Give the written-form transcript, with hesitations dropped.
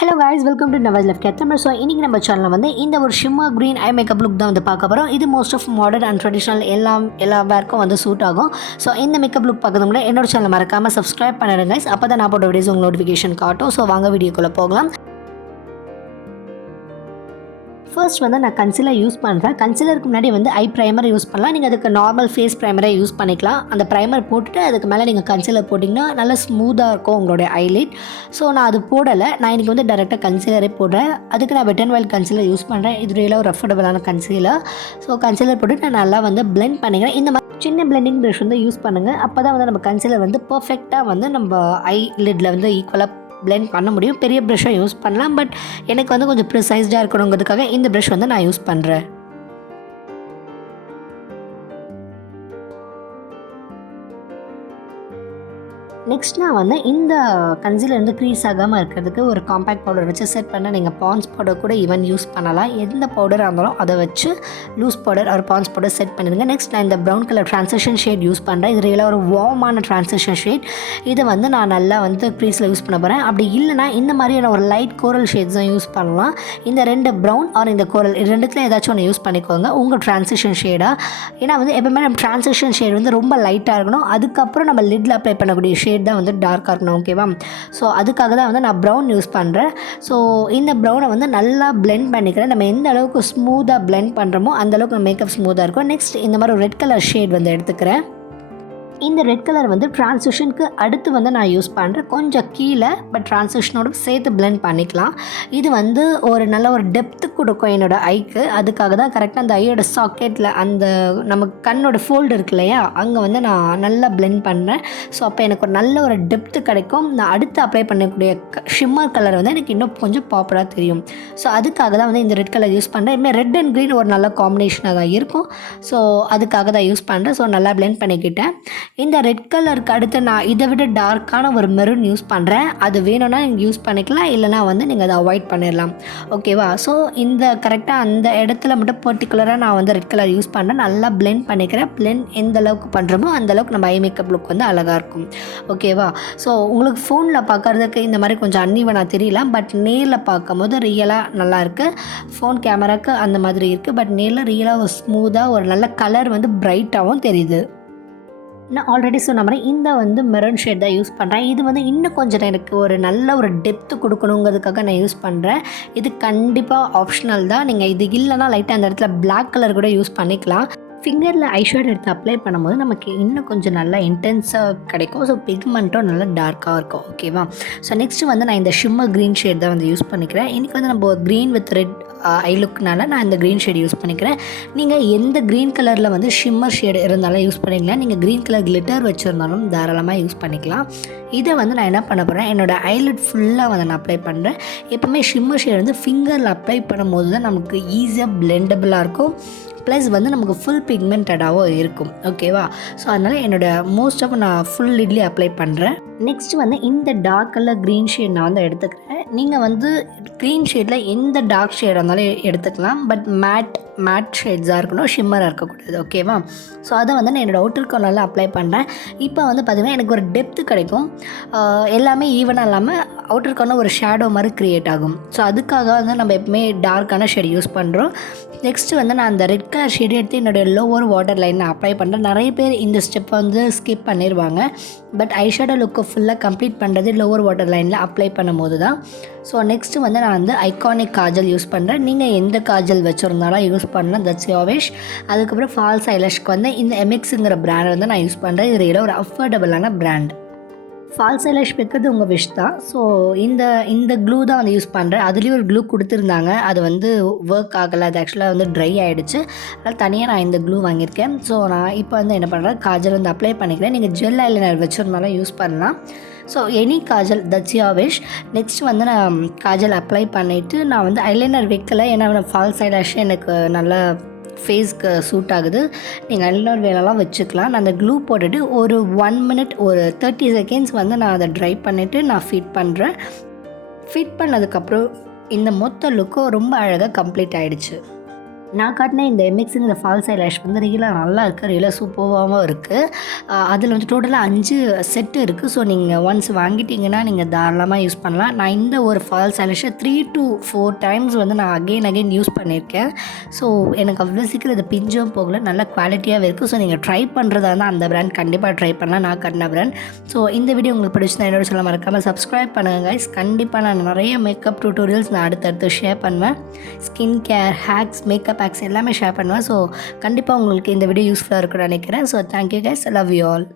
Hello guys, welcome to navajlifecaretamil. So இன்னைக்கு நம்ம சேனல்ல வந்து இந்த ஒரு shimmer green eye makeup look தான் வந்து பார்க்க போறோம். இது most of modern and traditional எல்லா வேர்க்கும் வந்து சூட் ஆகும். ஸோ இந்த மேக்கப் லுக் பார்க்கறதுக்கு முன்னாடி என்னோட சேனல் மறக்காம சப்ஸ்கிரைப் பண்ணிடுங்க guys. அப்பதான் நான் போட்ட வீடியோஸ் உங்களுக்கு நோட்டிஃபிகேஷன் காட்டும். ஸோ வாங்க வீடியோக்குள்ள போகலாம். ஃபர்ஸ்ட் வந்து நான் கன்சீலர் யூஸ் பண்ணுறேன். கன்சீலருக்கு முன்னாடி வந்து ஐ ப்ரைமர் யூஸ் பண்ணலாம். நீங்கள் அதுக்கு நார்மல் ஃபேஸ் ப்ரைமரை யூஸ் பண்ணிக்கலாம். அந்த ப்ரைமர் போட்டுட்டு அதுக்கு மேலே நீங்கள் கன்சீலர் போட்டிங்கன்னா நல்லா ஸ்மூத்தாக இருக்கும் உங்களுடைய ஐலைட். ஸோ நான் அது போடலை. நான் இன்றைக்கி வந்து டேரெக்டாக கன்சீலரே போடுறேன். அதுக்கு நான் வெட் அண்ட் வைல்ட் கன்சீலர் யூஸ் பண்ணுறேன். இது ரியலாக ஒரு அஃபோர்டபுளான கன்சீலர். ஸோ கன்சீலர் போட்டு நான் நல்லா வந்து பிளெண்ட் பண்ணிக்கிறேன். இந்த மாதிரி சின்ன பிளெண்டிங் ப்ரஷ் வந்து யூஸ் பண்ணுங்கள். அப்போ தான் வந்து நம்ம கன்சீலர் வந்து பர்ஃபெக்டாக வந்து நம்ம ஐ லிட்டில் வந்து ஈக்குவலாக பிளெண்ட் பண்ண முடியும். பெரிய ப்ரஷ்ஷாக யூஸ் பண்ணலாம். பட் எனக்கு வந்து கொஞ்சம் ப்ரிசைஸ்டாக இருக்கணுங்கிறதுக்காக இந்த ப்ரஷ் வந்து நான் யூஸ் பண்ணுறேன். நெக்ஸ்ட் நான் வந்து இந்த கன்சீலர் வந்து க்ரீஸ் ஆகாமல் இருக்கிறதுக்கு ஒரு காம்பேக்ட் பவுடர் வச்சு செட் பண்ண நீங்கள் பான்ஸ் பவுடர் கூட ஈவன் யூஸ் பண்ணலாம். எந்த பவுடராக இருந்தாலும் அதை வச்சு லூஸ் பவுடர் ஒரு பான்ஸ் பவுடர் செட் பண்ணிடுங்க. நெக்ஸ்ட் நான் இந்த brown colour transition shade use பண்ணுறேன். இது ரியலாக ஒரு வார்மான ட்ரான்சிஷன் ஷேட். இதை வந்து நான் நல்லா வந்து க்ரீஸில் யூஸ் பண்ண போகிறேன். அப்படி இல்லைனா இந்த மாதிரியான ஒரு லைட் கோரல் ஷேட்ஸ் தான் யூஸ் பண்ணலாம். இந்த ரெண்டு ப்ரௌன் ஆர் இந்த கோரல் இது ரெண்டுத்தில் ஏதாச்சும் ஒன்று யூஸ் பண்ணிக்கோங்க உங்கள் ட்ரான்சிஷன் ஷேடாக. ஏன்னா வந்து எப்பவுமே நம்ம ட்ரான்சிஷன் ஷேட் வந்து ரொம்ப லைட்டாக இருக்கணும். அதுக்கப்புறம் நம்ம லிட்டில் அப்ளை பண்ணக்கூடிய ஷேட் தான் வந்து டார்க்காக இருக்கணும். ஓகேவா? ஸோ அதுக்காக தான் வந்து நான் ப்ரௌன் யூஸ் பண்ணுறேன். ஸோ இந்த ப்ரௌனை வந்து நல்லா பிளெண்ட் பண்ணிக்கிறேன். நம்ம எந்த அளவுக்கு ஸ்மூத்தாக பிளெண்ட் பண்ணுறோமோ அந்தளவுக்கு நம்ம மேக்கப் ஸ்மூத்தாக இருக்கும். நெக்ஸ்ட் இந்த மாதிரி ஒரு ரெட் கலர் ஷேட் வந்து எடுத்துக்கிறேன். இந்த ரெட் கலர் வந்து ட்ரான்சிஷனுக்கு அடுத்து வந்து நான் யூஸ் பண்ணுறேன். கொஞ்சம் கீழே பட் ட்ரான்சிஷனோடு சேர்த்து பிளெண்ட் பண்ணிக்கலாம். இது வந்து ஒரு நல்ல ஒரு டெப்த்து கொடுக்கும் என்னோடய ஐக்கு. அதுக்காக தான் கரெக்டாக அந்த ஐயோட சாக்கெட்டில் அந்த நம்ம கண்ணோட ஃபோல்டு இருக்கு இல்லையா, அங்கே வந்து நான் நல்லா பிளெண்ட் பண்ணுறேன். ஸோ அப்போ எனக்கு ஒரு நல்ல ஒரு டெப்த்து கிடைக்கும். நான் அடுத்து அப்ளை பண்ணக்கூடிய ஷிம்மர் கலர் வந்து எனக்கு இன்னும் கொஞ்சம் பாப்புலராக தெரியும். ஸோ அதுக்காக தான் வந்து இந்த ரெட் கலர் யூஸ் பண்ணுறேன். இதுமாதிரி ரெட் அண்ட் க்ரீன் ஒரு நல்ல காம்பினேஷனாக தான் இருக்கும். ஸோ அதுக்காக தான் யூஸ் பண்ணுறேன். ஸோ நல்லா பிளெண்ட் பண்ணிக்கிட்டேன். இந்த ரெட் கலருக்கு அடுத்து நான் இதை விட டார்க்கான ஒரு மெரூன் யூஸ் பண்ணுறேன். அது வேணும்னா நீங்கள் யூஸ் பண்ணிக்கலாம், இல்லைனா வந்து நீங்கள் அதை அவாய்ட் பண்ணிடலாம். ஓகேவா? ஸோ இந்த கரெக்டாக அந்த இடத்துல மட்டும் பர்டிகுலராக நான் வந்து ரெட் கலர் யூஸ் பண்ணுறேன். நல்லா பிளெண்ட் பண்ணிக்கிறேன். பிளெண்ட் எந்த அளவுக்கு பண்ணுறோமோ அந்தளவுக்கு நம்ம ஐ மேக்கப் லுக் வந்து அழகாக இருக்கும். ஓகேவா? ஸோ உங்களுக்கு ஃபோனில் பார்க்குறதுக்கு இந்த மாதிரி கொஞ்சம் அன்னிவனாக தெரியல. பட் நேரில் பார்க்கும்போது ரியலாக நல்லாயிருக்கு. ஃபோன் கேமராவுக்கு அந்த மாதிரி இருக்குது. பட் நேரில் ரியலாக ஒரு ஸ்மூத்தாக ஒரு நல்ல கலர் வந்து பிரைட்டாகவும் தெரியுது. நான் ஆல்ரெடி சொன்ன மாதிரி இந்த வந்து மெரூன் ஷேட் தான் யூஸ் பண்ணுறேன். இது வந்து இன்னும் கொஞ்சம் எனக்கு ஒரு நல்ல ஒரு டெப்த்து கொடுக்கணுங்கிறதுக்காக நான் யூஸ் பண்ணுறேன். இது கண்டிப்பாக ஆப்ஷனல் தான். நீங்கள் இது இல்லைனா லைட்டாக அந்த இடத்துல பிளாக் கலர் கூட யூஸ் பண்ணிக்கலாம். ஃபிங்கரில் ஐஷேடோ எடுத்து அப்ளை பண்ணும்போது நமக்கு இன்னும் கொஞ்சம் நல்லா இன்டென்ஸாக கிடைக்கும். ஸோ பிக்மெண்ட்டும் நல்லா டார்க்காக இருக்கும். ஓகேவா? ஸோ நெக்ஸ்ட்டு வந்து நான் இந்த ஷிம்மர் க்ரீன் ஷேட் தான் வந்து யூஸ் பண்ணிக்கிறேன். இன்றைக்கி வந்து நம்ம க்ரீன் வித் ரெட் ஐ லுக்னால நான் இந்த க்ரீன் ஷேட் யூஸ் பண்ணிக்கிறேன். நீங்கள் எந்த க்ரீன் கலரில் வந்து ஷிம்மர் ஷேடு இருந்தாலும் யூஸ் பண்ணிக்கலாம். நீங்கள் க்ரீன் கலர் கிளிட்டர் வச்சுருந்தாலும் தாராளமாக யூஸ் பண்ணிக்கலாம். இதை வந்து நான் என்ன பண்ண போகிறேன், என்னோடய ஐலட் ஃபுல்லாக வந்து நான் அப்ளை பண்ணுறேன். எப்போவுமே ஷிம்மர் ஷேட் வந்து ஃபிங்கரில் அப்ளை பண்ணும்போது தான் நமக்கு ஈஸியாக பிளெண்டபுளாக இருக்கும். ப்ளஸ் வந்து நமக்கு ஃபுல் பிக்மெண்டடாகவும் இருக்கும். ஓகேவா? ஸோ அதனால் என்னோடய மோஸ்ட் ஆஃப் நான் ஃபுல் லிட்லி அப்ளை பண்ணுறேன். நெக்ஸ்ட் வந்து இந்த டார்க் கலர் க்ரீன் ஷேட் நான் வந்து எடுத்துக்கிறேன். நீங்கள் வந்து க்ரீன் ஷேடில் எந்த டார்க் ஷேடாக இருந்தாலும் எடுத்துக்கலாம். பட் மேட் ஷேட்ஸாக இருக்கணும், ஷிம்மராக இருக்கக்கூடாது. ஓகேவா? ஸோ அதை வந்து நான் என்னோடய அவுட்டர் கார்னரில் அப்ளை பண்ணுறேன். இப்போ வந்து பார்த்திங்கன்னா எனக்கு ஒரு டெப்த்து கிடைக்கும். எல்லாமே ஈவனாக இல்லாமல் அவுட்டர் கார்னர் ஒரு ஷேடோ மாதிரி க்ரியேட் ஆகும். ஸோ அதுக்காக வந்து நம்ம எப்பவுமே டார்க்கான ஷேட் யூஸ் பண்ணுறோம். நெக்ஸ்ட்டு வந்து நான் அந்த ரெட் கலர் ஷேடு எடுத்து என்னுடைய லோவர் வாட்டர் லைனில் அப்ளை பண்ணுறேன். நிறைய பேர் இந்த ஸ்டெப்பை வந்து ஸ்கிப் பண்ணிடுவாங்க. பட் ஐஷேடோ லுக்கை ஃபுல்லாக கம்ப்ளீட் பண்ணுறது லோவர் வாட்டர் லைனில் அப்ளை பண்ணும்போது தான். ஸோ நெக்ஸ்ட்டு வந்து நான் வந்து ஐகானிக் காஜல் யூஸ் பண்ணுறேன். நீங்கள் எந்த காஜல் வச்சுருந்தாலும் யூஸ் பண்ணலாம், தட்ஸ் யோர் விஷ். அதுக்கப்புறம் ஃபால்ஸ் ஐலாஷ்க்கு வந்து இந்த எமிக்ஸுங்கிற பிராண்ட் வந்து நான் யூஸ் பண்ணுறேன். இது ரியலாக ஒரு அஃபோர்டபுளான பிராண்ட். ஃபால்ஸ் ஐலாஷ் வைக்கிறது உங்கள் விஷ் தான். ஸோ இந்த க்ளூ தான் வந்து யூஸ் பண்ணுறேன். அதுலேயும் ஒரு க்ளூ கொடுத்துருந்தாங்க, அது வந்து ஒர்க் ஆகலை. அது ஆக்சுவலாக வந்து ட்ரை ஆகிடுச்சு. அதனால் தனியாக நான் இந்த க்ளூ வாங்கியிருக்கேன். ஸோ நான் இப்போ வந்து என்ன பண்ணுறேன், காஜல் வந்து அப்ளை பண்ணிக்கிறேன். நீங்கள் ஜெல் ஐலைனர் வச்சுருந்தாலும் யூஸ் பண்ணலாம். So any Kajal, that's your wish. Next வந்து நான் காஜல் அப்ளை பண்ணிவிட்டு நான் வந்து ஐலைனர் வைக்கலை. ஏன்னா ஃபால்ஸ் ஐலாஷ் எனக்கு நல்லா ஃபேஸ்க்கு சூட் ஆகுது. நீங்கள் ஐலைனர் வேலைலாம் வச்சுக்கலாம். நான் அந்த க்ளூ போட்டுட்டு ஒரு 1 minute ஒரு 30 seconds வந்து நான் அதை ட்ரை பண்ணிவிட்டு நான் ஃபிட் பண்ணுறேன். ஃபிட் பண்ணதுக்கப்புறம் இந்த மொத்த லுக்கும் ரொம்ப அழகாக கம்ப்ளீட் ஆகிடுச்சு. நான் காட்டின இந்த எம்எக்ஸுங்க இந்த ஃபால்ஸ் ஐலாஷ் வந்து ரியலாக நல்லா இருக்குது, ரியலாக சூப்பராகவும் இருக்குது. அதில் வந்து டோட்டலாக 5 செட்டு இருக்குது. ஸோ நீங்கள் ஒன்ஸ் வாங்கிட்டீங்கன்னா நீங்கள் தாராளமாக யூஸ் பண்ணலாம். நான் இந்த ஒரு ஃபால்ஸ் ஐலாஷை 3 to 4 டைம்ஸ் வந்து நான் அகெயின் யூஸ் பண்ணியிருக்கேன். ஸோ எனக்கு அவ்வளோ சீக்கிரம் இது பிஞ்சும் போகல, நல்ல குவாலிட்டியாகவே இருக்குது. ஸோ நீங்கள் ட்ரை பண்ணுறதா இருந்தால் அந்த பிராண்ட் கண்டிப்பாக ட்ரை பண்ணலாம், நான் காட்டின பிராண்ட். ஸோ இந்த வீடியோ உங்களுக்கு பிடிச்சிருந்தா என்னோட சொல்ல மறக்காமல் சப்ஸ்கிரைப் பண்ணுங்கள் கைஸ். கண்டிப்பாக நான் நிறைய மேக்கப் டியூட்டோரியல்ஸ் நான் அடுத்தடுத்து ஷேர் பண்ணுவேன். Skin care, hacks, makeup hacks எல்லாமே ஷேர் பண்ணுவேன். ஸோ கண்டிப்பாக உங்களுக்கு இந்த வீடியோ யூஸ்ஃபுல்லாக இருக்குன்னு நினைக்கிறேன். So thank you guys, love you all.